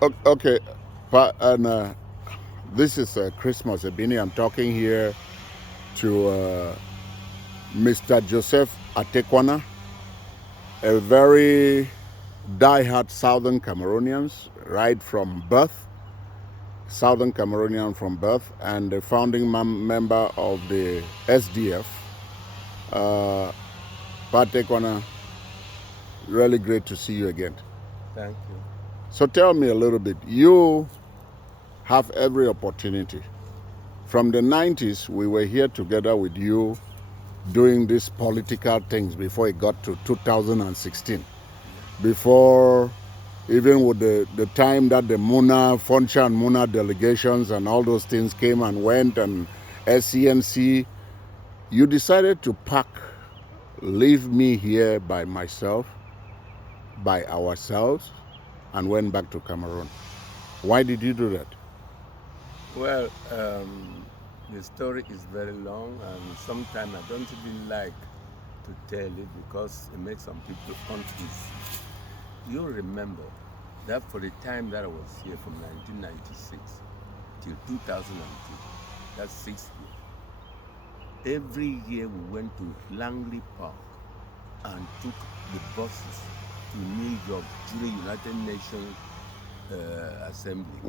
Okay, and this is Christmas, Ebini. I'm talking here to Mr. Joseph Atekwana, a very die-hard Southern Cameroonians, right from birth, Southern Cameroonian from birth, and the founding member of the SDF. Uh, Atekwana, really great to see you again. Thank you. So tell me a little bit. You have every opportunity. From the 90s, we were here together with you doing these political things before it got to 2016. Before, even with the time that the MUNA, Foncha and MUNA delegations and all those things came and went, and SCNC, you decided to pack, leave me here by myself, by ourselves, and went back to Cameroon. Why did you do that? Well, the story is very long, and sometimes I don't even like to tell it because it makes some people uneasy. You remember that for the time that I was here from 1996 till 2002, that's 6 years, every year we went to Langley Park and took the buses to New York during United Nations Assembly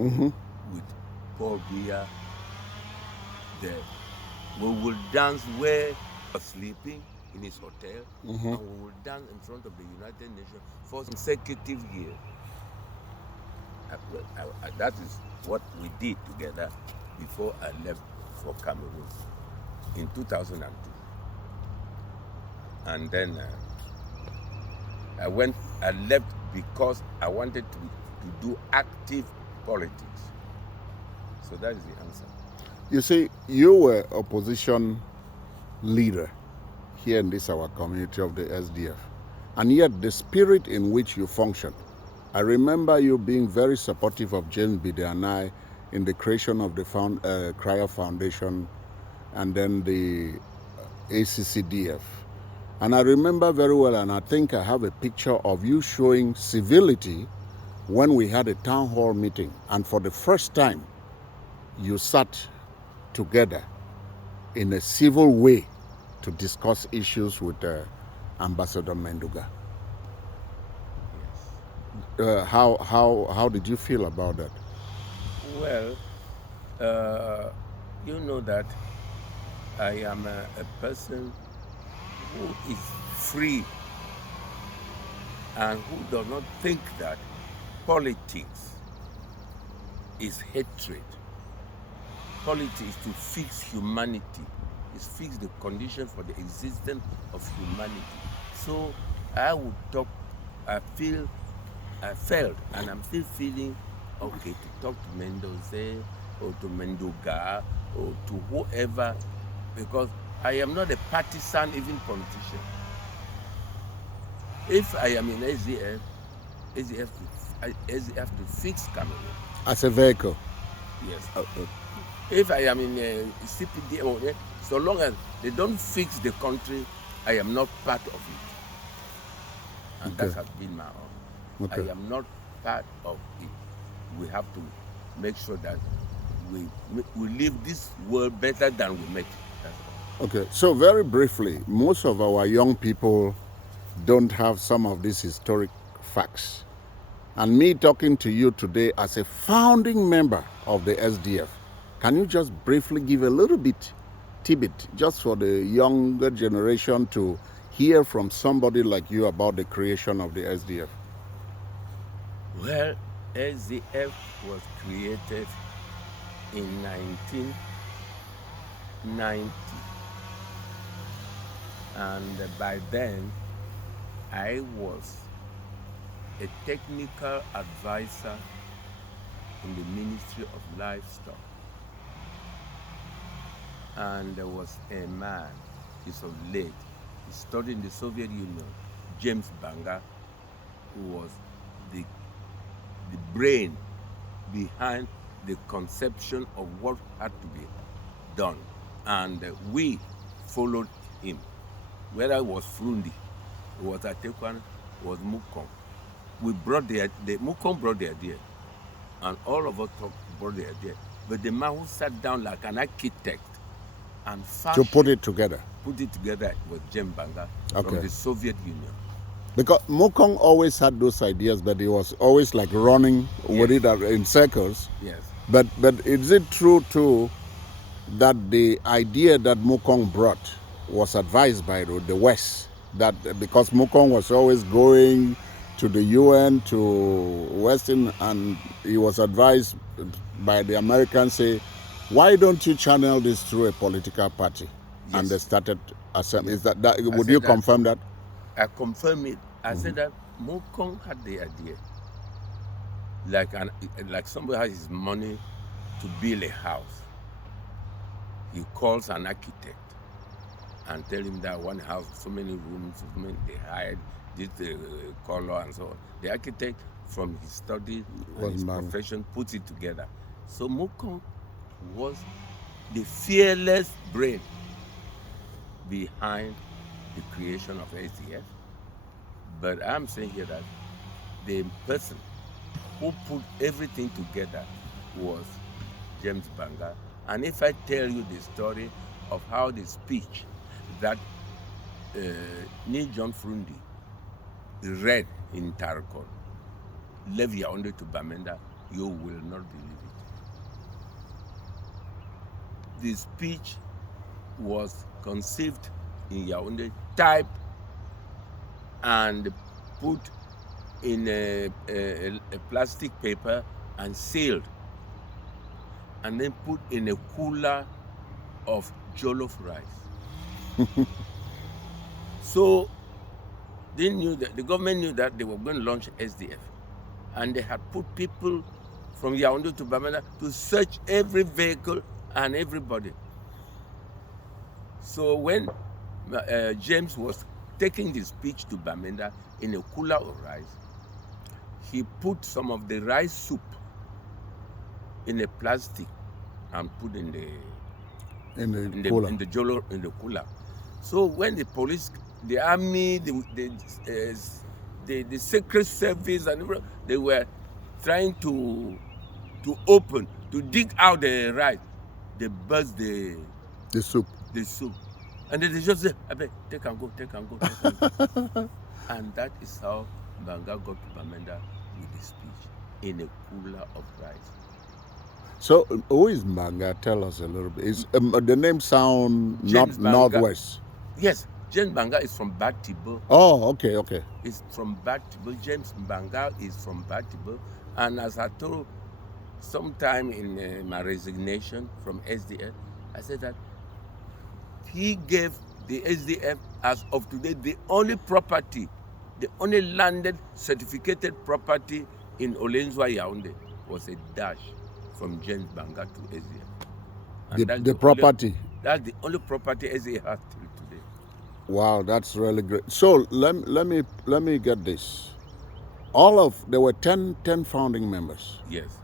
with Paul Biya there. We will dance where he was sleeping in his hotel, and we will dance in front of the United Nations for consecutive years. That is what we did together before I left for Cameroon in 2002. And then I left because I wanted to do active politics. So that is the answer. You see, you were opposition leader here in this our community of the SDF, and yet the spirit in which you function. I remember you being very supportive of James Bide and I in the creation of the Cryo Foundation and then the ACCDF. And I remember very well, and I think I have a picture of you showing civility when we had a town hall meeting, and for the first time, you sat together in a civil way to discuss issues with Ambassador Menduga. Yes. How did you feel about that? Well, you know that I am a person who is free and who does not think that politics is hatred. Politics is to fix humanity, is fix the condition for the existence of humanity. So I would talk, I felt, and I'm still feeling okay to talk to Mendoza or to Menduga or to whoever, because I am not a partisan, even politician. If I am in SDF to fix Cameroon. As a vehicle? Yes. If I am in CPD, so long as they don't fix the country, I am not part of it. And that has been my own. Okay. I am not part of it. We have to make sure that we leave this world better than we met it. That's all. Okay, so very briefly, most of our young people don't have some of these historic facts. And me talking to you today as a founding member of the SDF, can you just briefly give a little bit tidbit just for the younger generation to hear from somebody like you about the creation of the SDF? Well, SDF was created in 1990. And by then, I was a technical advisor in the Ministry of Livestock. And there was a man, he's of late, he studied in the Soviet Union, James Banga, who was the brain behind the conception of what had to be done. And we followed him. Whether it was Frundi, it was Atekwana, it was Mukong. We brought the Mukong brought the idea. And all of us talked about the idea. But the man who sat down like an architect and To put it together. put it together was James Banga Okay. from the Soviet Union. Because Mokong always had those ideas, but he was always like running with Yes. it in circles. Yes. But is it true too that the idea that Mokong brought was advised by the West? That because Mokong was always going to the UN, to Western, and he was advised by the Americans, say, why don't you channel this through a political party? Yes. And they started assembly. Is that I would said you that. confirm that? I confirm it. I said that Mokong had the idea. Like somebody has his money to build a house. He calls an architect and tell him that one house, so many rooms, they hired this color and so on. The architect, from his study and his profession, puts it together. So Mokong was the fearless brain behind the creation of SDF. But I'm saying here that the person who put everything together was James Banga. And if I tell you the story of how the speech that Neil John Frundi read in Tarakon left Yaoundé to Bamenda, you will not believe it. The speech was conceived in Yaoundé, typed and put in a plastic paper and sealed, and then put in a cooler of jollof rice. So they knew that the government knew that they were going to launch SDF, and they had put people from Yaoundé to Bamenda to search every vehicle and everybody. So when James was taking the speech to Bamenda in a cooler of rice, he put some of the rice soup in a plastic and put in the cooler. So when the police, the army, the secret service, and everything, they were trying to dig out the rice, they burst the soup. And then they just say, I beg, take and go. And that is how Banga got to Bamenda with the speech, in a cooler of rice. So who is Banga? Tell us a little bit. Is the name sound northwest? Yes, James Banga is from Batibo. Oh, okay. It's from Batibo. James Banga is from Batibo. And as I told sometime in my resignation from SDF, I said that he gave the SDF, as of today, the only property, the only landed certificated property in Olenzwa Yaoundé was a dash from James Banga to SDF. And the property? That's the only property SDF has till today. Wow, that's really great. So let me get this. There were 10 founding members. Yes.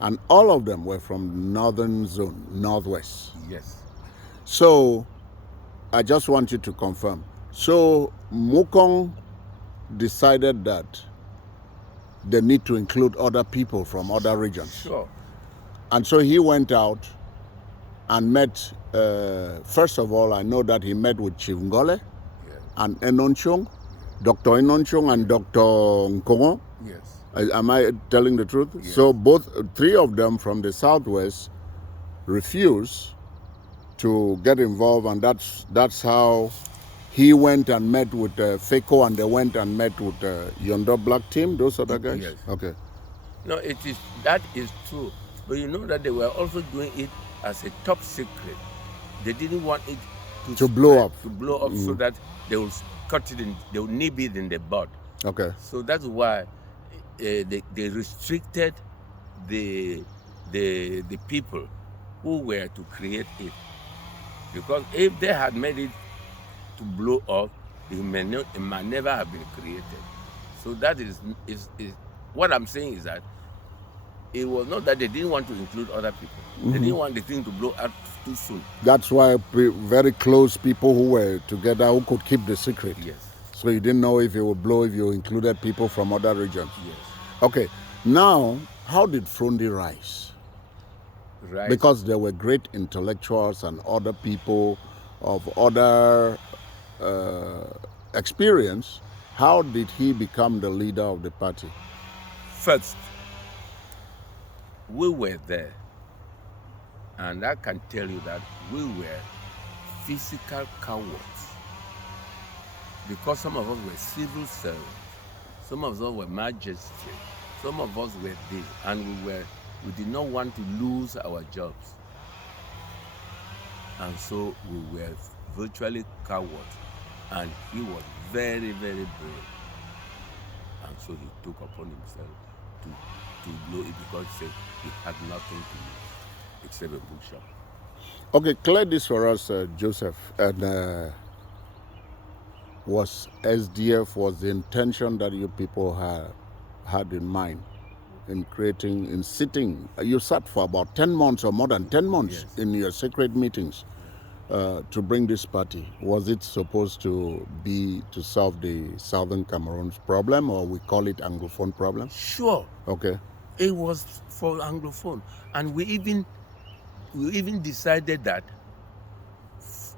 And all of them were from northern zone, northwest. Yes. So I just want you to confirm. So Mokong decided that they need to include other people from other regions. Sure. And so he went out and met, first of all, I know that he met with Chief Ngole and Enonchong, Dr. Enonchong and Dr. Nkongo. Yes. Am I telling the truth? Yes. So three of them from the southwest refused to get involved, and that's how he went and met with FECO, and they went and met with Yondo Black Team, those other guys? Yes. Okay. No, that is true. But you know that they were also doing it as a top secret. They didn't want it to blow up. So that they will cut it they will nib it in the bud. Okay. So that's why they restricted the people who were to create it. Because if they had made it to blow up, it might never have been created. So that is what I'm saying is that it was not that they didn't want to include other people. Mm-hmm. They didn't want the thing to blow up too soon. That's why very close people who were together who could keep the secret. Yes. So you didn't know if it would blow if you included people from other regions. Yes. Okay. Now, how did Frundi rise? Right? Because there were great intellectuals and other people of other experience. How did he become the leader of the party? First, we were there, and I can tell you that we were physical cowards, because some of us were civil servants, some of us were magistrates, some of us were there, and we did not want to lose our jobs, and so we were virtually cowards. And he was very, very brave, and so he took upon himself to blow it, because he said he had nothing to lose except a bookshop. Okay, clear this for us, Joseph. And was SDF, was the intention that you people had in mind in creating, in sitting? You sat for about 10 months or more than 10 months Yes. in your secret meetings to bring this party. Was it supposed to be to solve the Southern Cameroon's problem, or we call it Anglophone problem? Sure. Okay. It was for Anglophone, and we even decided that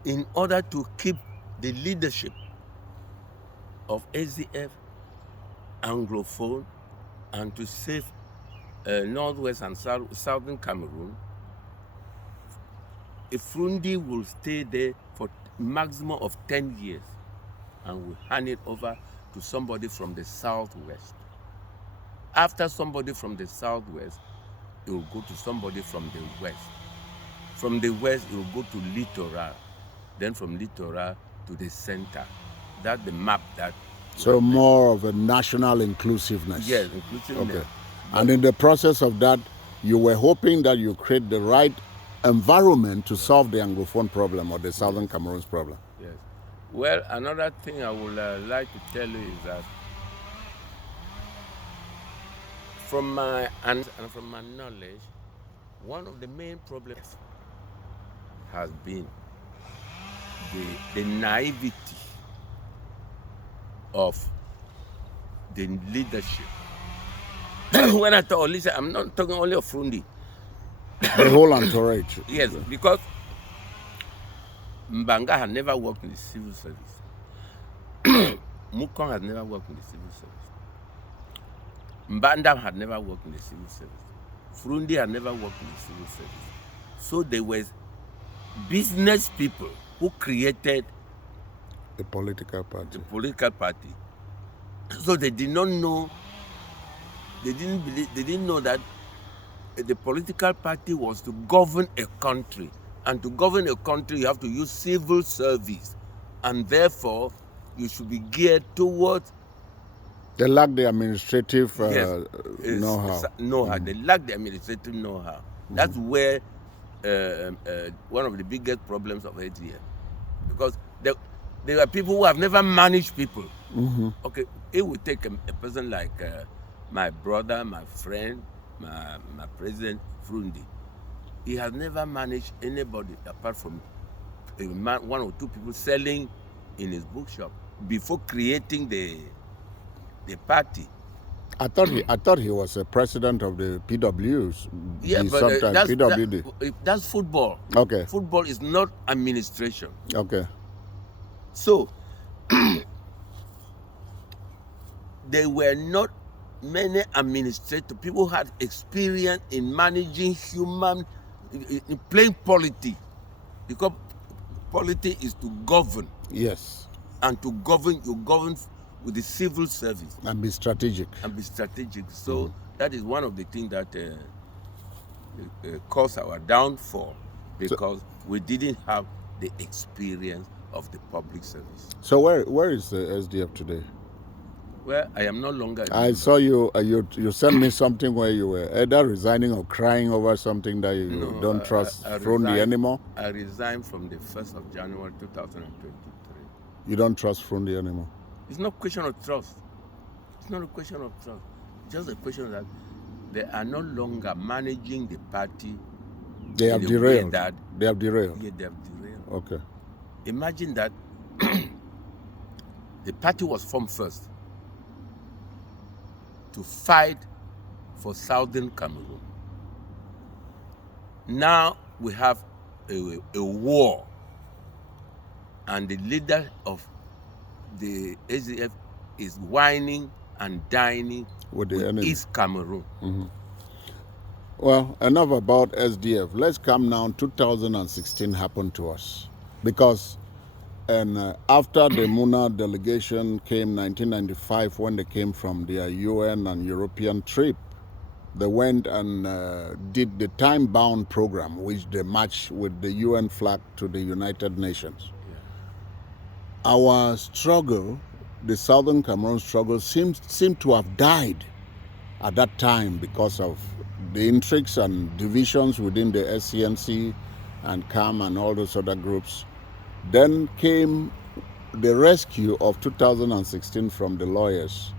in order to keep the leadership of SDF Anglophone and to save Northwest and Southern Cameroon, a Frundi will stay there for maximum of 10 years, and will hand it over to somebody from the Southwest. After somebody from the Southwest, it will go to somebody from the West. From the West, it will go to Littoral. Then from Littoral to the center. That's the map that. So more of a national inclusiveness. Yes, inclusiveness. Okay. And in the process of that, you were hoping that you create the right environment to solve the Anglophone problem or the Southern Cameroon's problem. Yes. Well, another thing I would like to tell you is that from my and from my knowledge, one of the main problems has been the naivety of the leadership. When I talk, listen, I'm not talking only of Frundi. The whole entourage. Yes, because Mbanga had never worked in the civil service. Mukong had never worked in the civil service. Mbanda had never worked in the civil service. Frundi had never worked in the civil service. So there were business people who created the political party. The political party. So they did not know, they didn't know that the political party was to govern a country. And to govern a country, you have to use civil service. And therefore, you should be geared towards. They lack the administrative know-how. They lack the administrative know-how. That's where one of the biggest problems of ADF. Because there are people who have never managed people. Okay, it would take a person like my brother, my friend, my president, Frundi. He has never managed anybody apart from one or two people selling in his bookshop before creating the party. I thought he was a president of the PWs. Yeah, but that's football. Okay. Football is not administration. Okay. So there were not many administrators. People had experience in managing in playing politics, because politics is to govern. Yes. And to govern, you govern with the civil service. And be strategic. So that is one of the things that caused our downfall, because we didn't have the experience of the public service. So where is the SDF today? Well, I am no longer. I saw you sent me something where you were either resigning or crying over something that you don't trust Frundi anymore. I resigned from the 1st of January 2023. You don't trust Frundi anymore? It's not a question of trust. It's not a question of trust. It's just a question that they are no longer managing the party. They have derailed. They have derailed. Yeah, they have derailed. Okay. Imagine that the party was formed first to fight for southern Cameroon. Now we have a war, and the leader of the SDF is whining and dining With the enemy. East Cameroon. Well, enough about SDF. Let's come now. 2016 happened to us because, and after the Muna delegation came 1995, when they came from their UN and European trip, they went and did the time-bound program, which they matched with the UN flag to the United Nations. Yeah. Our struggle, the Southern Cameroon struggle, seemed to have died at that time because of the intrigues and divisions within the SCNC and CAM and all those other groups. Then came the rescue of 2016 from the lawyers.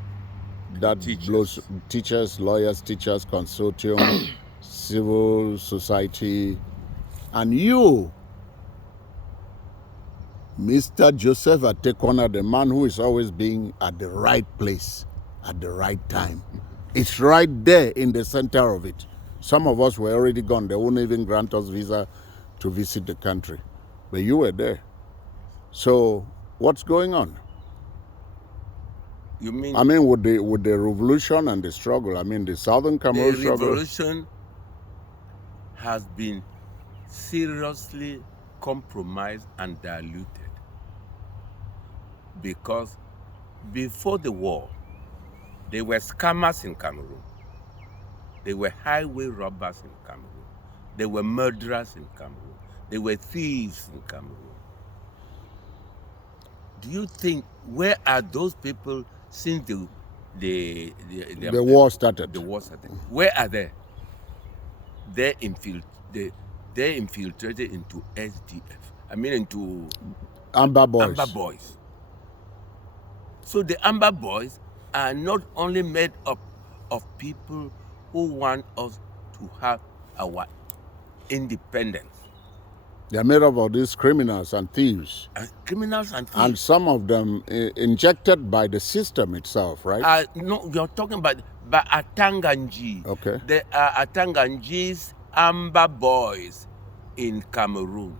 That blows teachers, lawyers, teachers, consortium, civil society, and you, Mr. Joseph Atekwana, the man who is always being at the right place at the right time. It's right there in the center of it. Some of us were already gone. They wouldn't even grant us visa to visit the country. But you were there. So what's going on? You mean? I mean, with the revolution and the struggle, I mean, the Southern Cameroon struggle. The revolution has been seriously compromised and diluted, because before the war, there were scammers in Cameroon. There were highway robbers in Cameroon. There were murderers in Cameroon. There were thieves in Cameroon. Do you think, where are those people since the war started? The war started. Where are they? They infiltrated into SDF. I mean, into Amber Boys. Amber Boys. So the Amber Boys are not only made up of people who want us to have our independence. They are made up of these criminals and thieves. Criminals and thieves. And some of them injected by the system itself, right? No, you're talking about Atanganji. Okay. There are Atanganji's Amber Boys in Cameroon,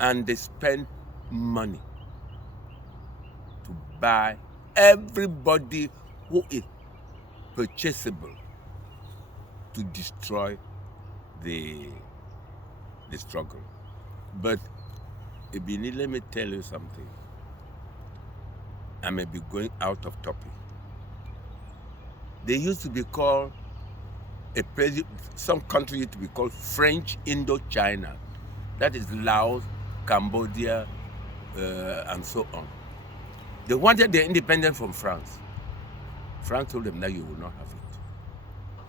and they spend money to buy everybody who is purchasable to destroy the struggle. But Ebini, let me tell you something. I may be going out of topic. They used to be called some country used to be called French Indochina. That is Laos, Cambodia, and so on. They wanted their independence from France. France told them that you will not have it.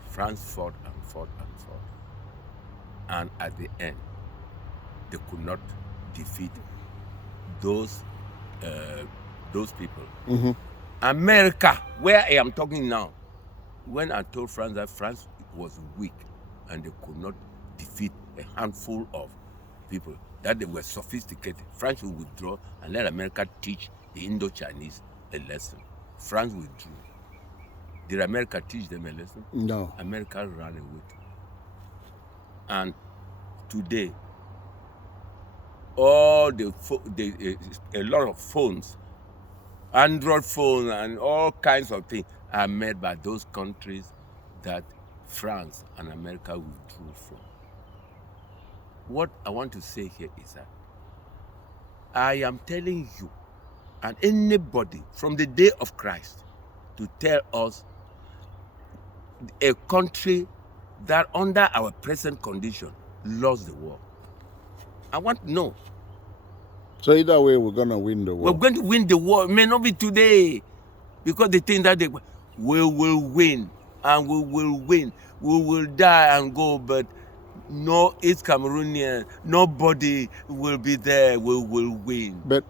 France fought and fought and fought. And at the end, they could not defeat those people. Mm-hmm. America, where I am talking now, when I told France that France was weak and they could not defeat a handful of people, that they were sophisticated, France will withdraw and let America teach the Indo-Chinese a lesson. France withdrew. Did America teach them a lesson? No. America ran away. And today, all a lot of phones, Android phones and all kinds of things are made by those countries that France and America withdrew from. What I want to say here is that I am telling you and anybody from the day of Christ to tell us a country that under our present condition lost the war. I want to know. So either way, we're going to win the war. We're going to win the war. It may not be today, because they think that we will win and we will win. We will die and go, but no East Cameroonian, nobody will be there. We will win. But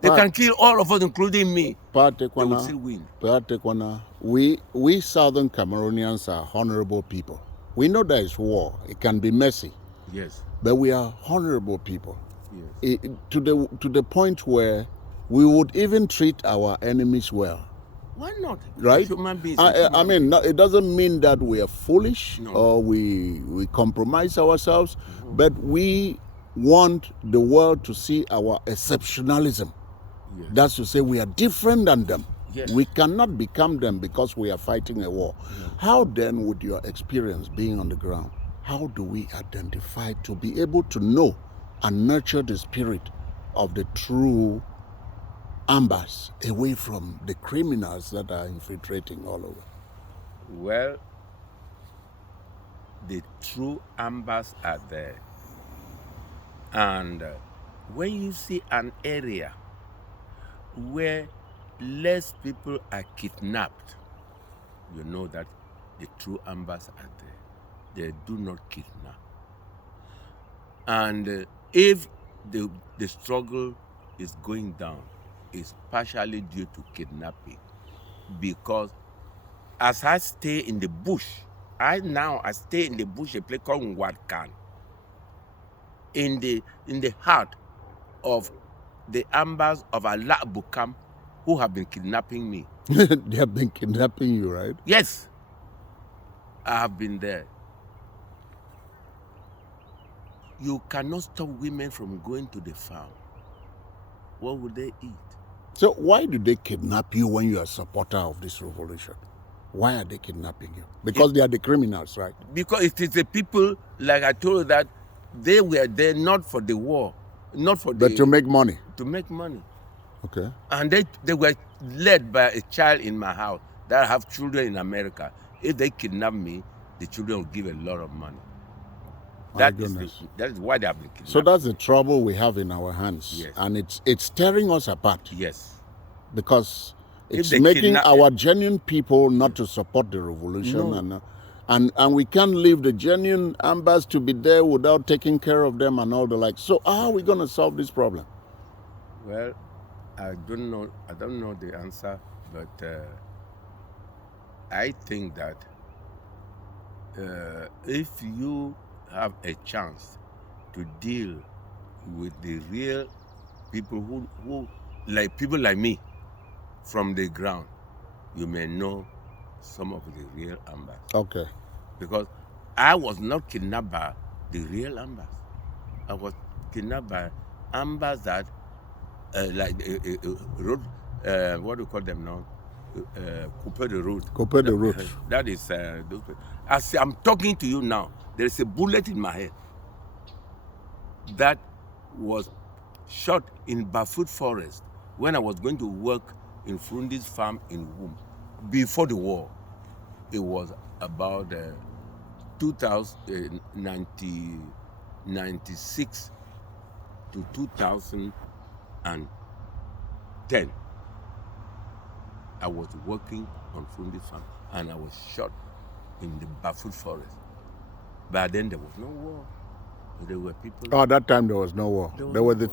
they can kill all of us, including me. They will still win. Atekwana, we Southern Cameroonians are honorable people. We know there is war. It can be messy. Yes. But we are honorable people. Yes. To the point where we would even treat our enemies well. Why not? Right? Human beings. I mean, no, it doesn't mean that we are foolish No. or we compromise ourselves, but we want the world to see our exceptionalism. Yes. That's to say, we are different than them. Yes. We cannot become them because we are fighting a war. No. How then, with your experience being on the ground, how do we identify to be able to know and nurture the spirit of the true ambers away from the criminals that are infiltrating all over? Well, the true ambers are there. And when you see an area where less people are kidnapped, you know that the true ambers are there. They do not kidnap. And if the struggle is going down, it's partially due to kidnapping. Because as I stay in the bush, I stay in the bush, a place called Nwadkan, in the heart of the ambers of Allah Bukam who have been kidnapping me. They have been kidnapping you, right? Yes, I have been there. You cannot stop women from going to the farm. What would they eat? So why do they kidnap you when you are a supporter of this revolution? Why are they kidnapping you? Because they are the criminals, right? Because it is the people, like I told you, that they were there not for the war, not for But to make money. To make money. Okay. And they were led by a child in my house that have children in America. If they kidnap me, the children will give a lot of money. That is why they have been kidnapped. So that's the trouble we have in our hands. Yes. And it's tearing us apart. Yes. Because it's making our genuine people not to support the revolution. No. And we can't leave the genuine ambers to be there without taking care of them and all the like. So how are we going to solve this problem? Well, I don't know the answer, but I think that if you have a chance to deal with the real people who like people like me from the ground, you may know some of the real ambers. Okay. Because I was not kidnapped by the real ambers. I was kidnapped by ambers that like road, what do you call them now? Coupe de route. Coupe de route. That is, as I'm talking to you now, there is a bullet in my head that was shot in Bafoot Forest when I was going to work in Frundi's farm in Womb. Before the war, it was about 1996 to 2010. I was working on Frundi's farm and I was shot in the Bafoot Forest. But then there was no war. There were people. Oh, that time there was no war. There were the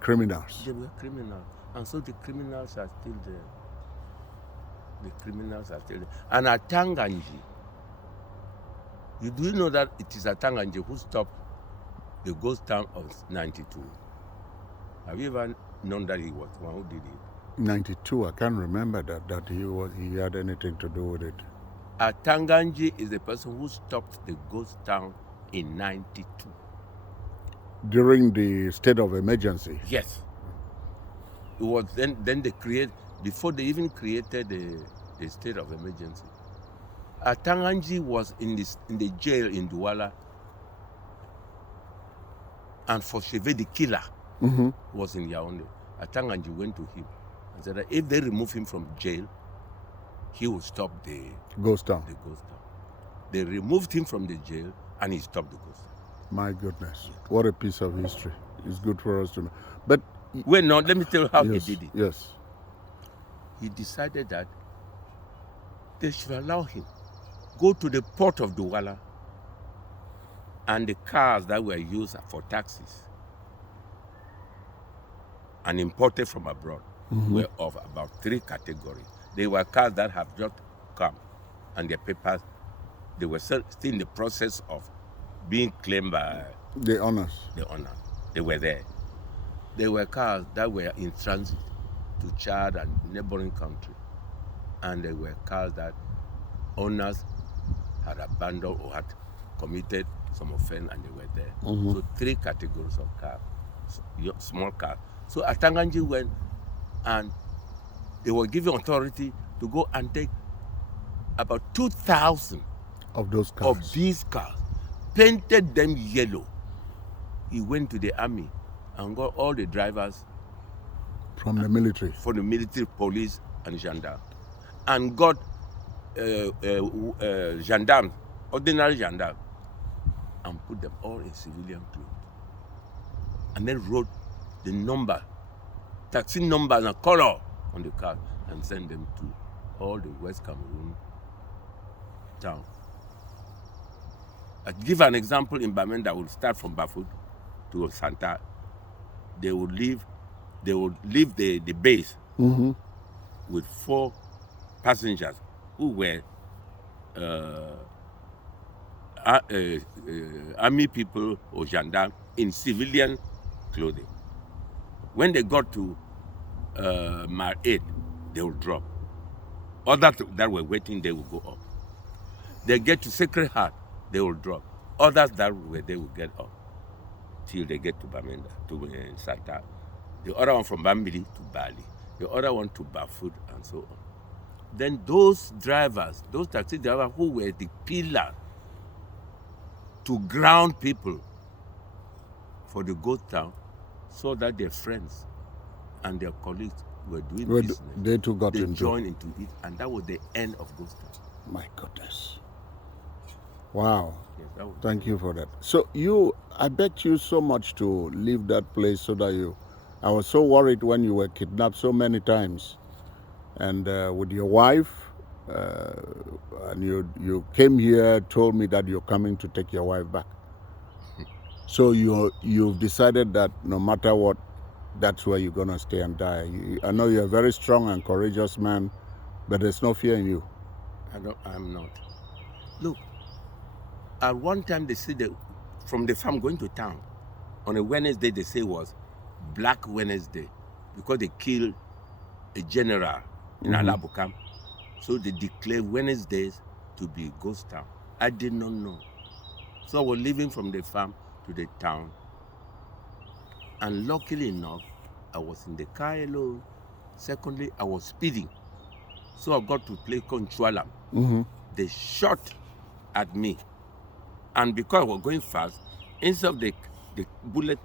criminals. They were criminals. And so the criminals are still there. The criminals are still there. And at Tanganji, do you know that it is at Tanganji who stopped the ghost town of 92? Have you ever known that he was the one who did it? 92, I can't remember that he had anything to do with it. Atanganji is the person who stopped the ghost town in 92. During the state of emergency? Yes. It was then they created, before they even created the state of emergency. Atanganji was in the jail in Douala. And for Cheve the killer was in Yaoundé. Atanganji went to him and said that if they remove him from jail, he will stop the ghost town. They removed him from the jail and he stopped the ghost town. My goodness. What a piece of history. It's good for us to know. But wait, no, let me tell you how he did it. Yes. He decided that they should allow him go to the port of Douala, and the cars that were used for taxis and imported from abroad were of about 3 categories. They were cars that have just come, and their papers, they were still in the process of being claimed by the owners. They were there. They were cars that were in transit to Chad and neighboring country. and they were cars that owners had abandoned or had committed some offense, and they were there. So 3 categories of cars, small cars. So Atanganji went, and they were given authority to go and take about 2,000 of those cars. of these cars, painted them yellow. He went to the army and got all the drivers From the military. for the military, police, and gendarmes, and got gendarmes, ordinary gendarmes, and put them all in civilian clothes, and then wrote the number, taxi numbers and color on the car, and sent them to all the West Cameroon town. I give an example in Bamenda. Will start from Bafut to Santa. They would leave the base with 4 passengers who were army people or gendarmes in civilian clothing. When they got to Mar 8, they will drop. Others that were waiting, they will go up. They get to Sacred Heart, they will drop. Others that were there will get up till they get to Bamenda, to Santa. The other one from Bambili to Bali. The other one to Bafut, and so on. Then those drivers, those taxi drivers who were the pillar to ground people for the ghost town, saw that their friends and their colleagues were doing business. They too got into joined into it, and that was the end of ghost town. My goodness. Wow. Yes, that was Thank you for that. So I bet you so much to leave that place so that I was so worried when you were kidnapped so many times, and with your wife, and you came here, told me that you're coming to take your wife back. So you've decided that no matter what, that's where you're gonna stay and die. I know you're a very strong and courageous man, but there's no fear in you. I'm not. Look, at one time they said that from the farm going to town, on a Wednesday they say was Black Wednesday, because they killed a general in Alabukam. So they declared Wednesdays to be ghost town. I did not know. So I was leaving from the farm to the town. And luckily enough, I was in the car alone. Secondly, I was speeding. So I got to play Conchualam. They shot at me. And because I was going fast, instead of the bullet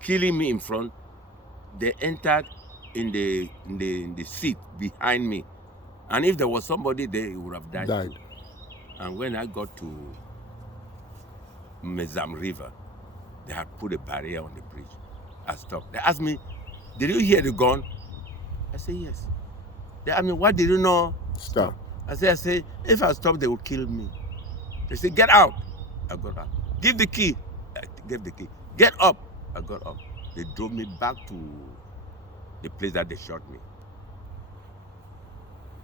killing me in front, they entered in the seat behind me. And if there was somebody there, he would have died. Too. And when I got to Mezam River, they had put a barrier on the bridge. I stopped. They asked me, "Did you hear the gun?" I said, "Yes." They asked me, "Why did you not stop?" I said, "If I stop, they will kill me." They said, "Get out." I got out. "Give the key." I gave the key. "Get up." I got up. They drove me back to the place that they shot me.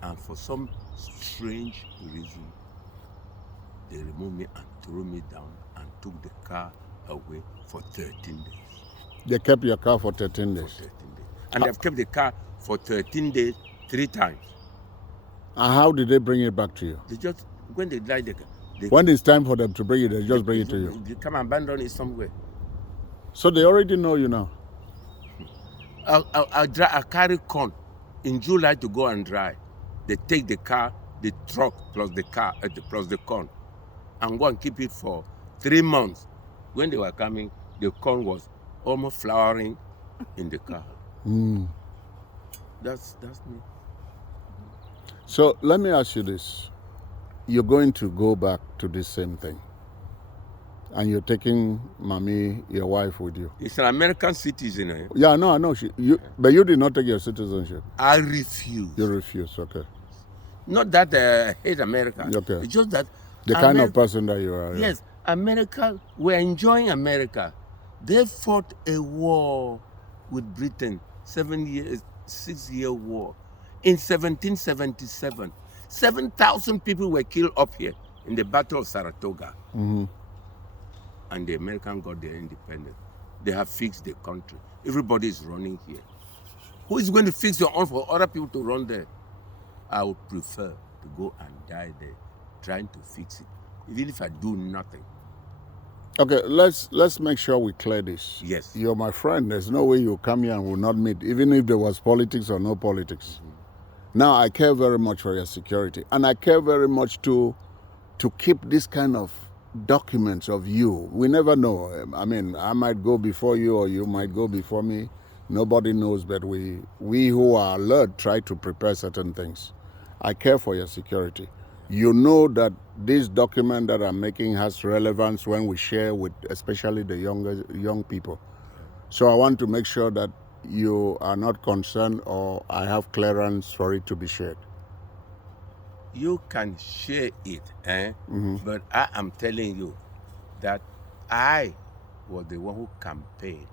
And for some strange reason, they removed me and threw me down and took the car away for 13 days. They kept your car for 13 days? For 13 days. And they've kept the car for 13 days, 3 times. And how did they bring it back to you? They just, when they light the car. When it's time for them to bring it, they just bring it to you? They come and abandon it somewhere. So they already know you now? I carry corn in July to go and dry. They take the car, the truck, plus the car, plus the corn, and go and keep it for 3 months. When they were coming, the corn was almost flowering in the car. That's me. So let me ask you this. You're going to go back to this same thing, and you're taking Mami, your wife, with you. It's an American citizen. Eh? Yeah, no, I know. But you did not take your citizenship. I refuse. You refuse, okay. Not that I hate America. Okay. It's just that the kind of person that you are. Yes, America, we're enjoying America. They fought a war with Britain, 6-year war. In 1777, 7,000 people were killed up here in the Battle of Saratoga. And the Americans got their independence. They have fixed the country. Everybody is running here. Who is going to fix your own for other people to run there? I would prefer to go and die there trying to fix it, even if I do nothing. Okay, let's make sure we clear this. Yes. You're my friend. There's no way you come here and will not meet, even if there was politics or no politics. Now, I care very much for your security, and I care very much to keep this kind of documents of you. We never know. I mean, I might go before you or you might go before me. Nobody knows, but we who are alert try to prepare certain things. I care for your security. You know that this document that I'm making has relevance when we share with especially the young people. So I want to make sure that you are not concerned or I have clearance for it to be shared. You can share it, but I am telling you that I was the one who campaigned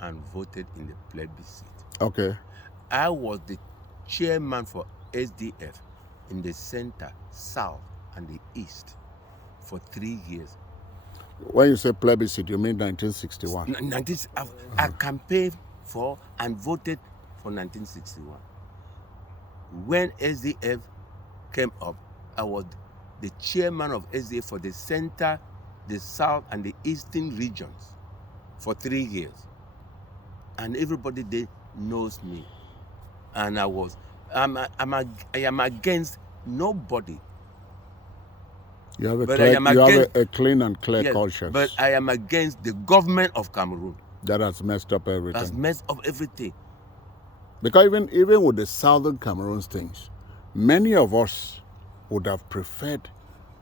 and voted in the plebiscite. Okay. I was the chairman for SDF in the center, south, and the east for 3 years. When you say plebiscite, you mean 1961? I campaigned for and voted for 1961. When SDF came up, I was the chairman of SDF for the center, the south, and the eastern regions for 3 years. And everybody there knows me. And I am against nobody. You have a, But clear, I am you against, have a clean and clear yes, conscience. but I am against the government of Cameroon. That has messed up everything. Has messed up everything. Because even with the southern Cameroon things, many of us would have preferred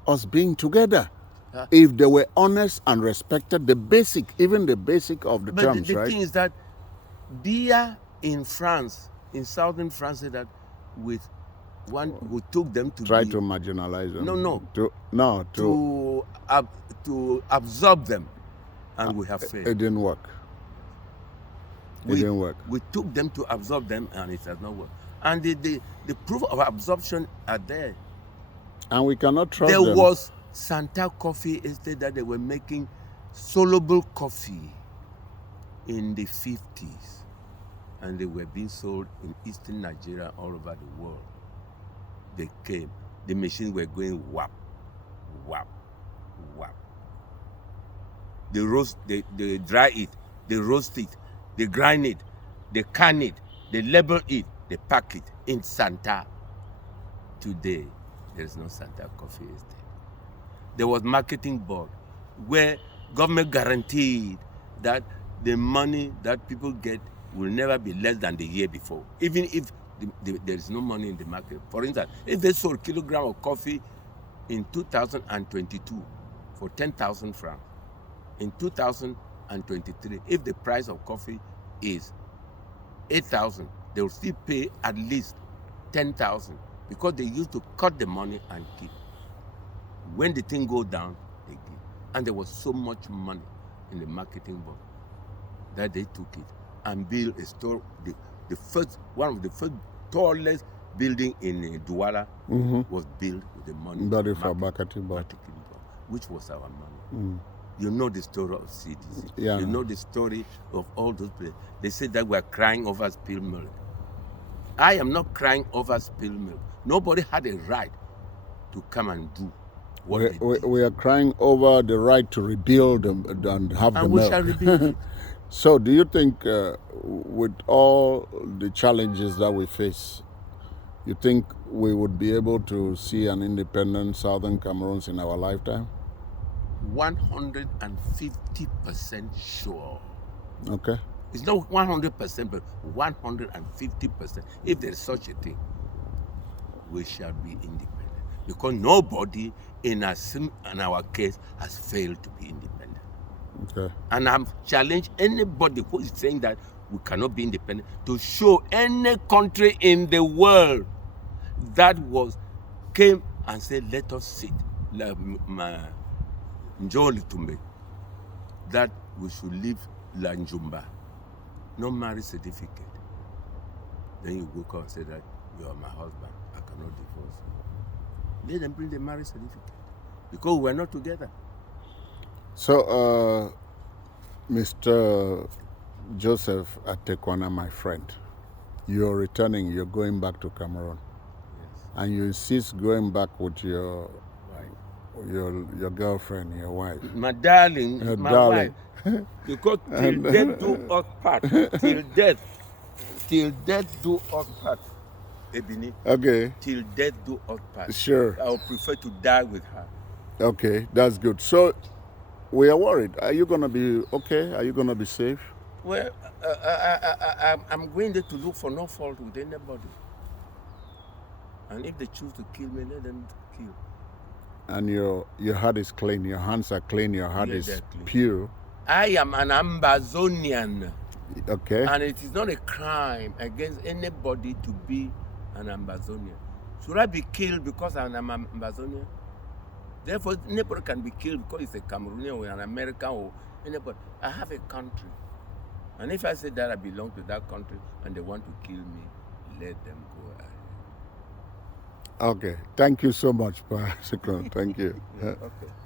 us being together if they were honest and respected the basic, even the basic of the terms, the right? thing is that Dia in France, in southern France, said that we took them to Try to marginalize them. To absorb them, and we have failed. It didn't work. It didn't work. We took them to absorb them, and it has not worked. And the proof of absorption are there. And we cannot trust them. There was Santa Coffee Estate that they were making soluble coffee in the 50s, and they were being sold in eastern Nigeria all over the world. They came, the machines were going whap, whap, whap. They dry it, they roast it, they grind it, they can it, they label it, they pack it in Santa. Today, there is no Santa Coffee Estate. There was marketing board where government guaranteed that the money that people get will never be less than the year before, even if there is no money in the market. For instance, if they sold a kilogram of coffee in 2022 for 10,000 francs, in 2023, if the price of coffee is 8,000, they will still pay at least 10,000 because they used to cut the money and keep. When the thing go down, they give. And there was so much money in the marketing board that they took it and built a store. One of the first tallest building in Douala was built with the money. That for marketing board, which was our money. You know the story of CDC. Yeah. You know the story of all those places. They said that we're crying over spilled milk. I am not crying over spilled milk. Nobody had a right to come and do what we are crying over the right to rebuild and have the milk. And we shall rebuild it. So do you think with all the challenges that we face, you think we would be able to see an independent Southern Cameroon in our lifetime? 150% sure. Okay. It's not 100%, but 150%. If there is such a thing, we shall be independent. Because nobody in our case has failed to be independent. Okay. And I'm challenged anybody who is saying that we cannot be independent to show any country in the world that came and said, let us sit. That we should leave La Njumba. No marriage certificate. Then you go come and say that you are my husband. I cannot divorce you. Let them bring the marriage certificate. Because we are not together. So, Mr. Joseph Atekwana, my friend, you're returning, you're going back to Cameroon. Yes. and you insist going back with your girlfriend, your wife. My darling, Your my darling. wife. Because till death do us part. Till death do us part. Ebini, Okay, till death do us part. sure. I would prefer to die with her. Okay, that's good. So we are worried. Are you gonna be okay? Are you gonna be safe? Well, I'm going there to look for no fault with anybody. And if they choose to kill me, let them kill. And your heart is clean. Your hands are clean. Your heart Yeah, is they're clean. pure. I am an Ambazonian. Okay. And it is not a crime against anybody to be an Ambazonian. Should I be killed because I'm an Ambazonian? Therefore, nobody can be killed because it's a Cameroonian or an American or anybody. I have a country. And if I say that I belong to that country and they want to kill me, let them go ahead. Okay. Thank you so much, Pa Shukran. Thank you. Yeah, okay.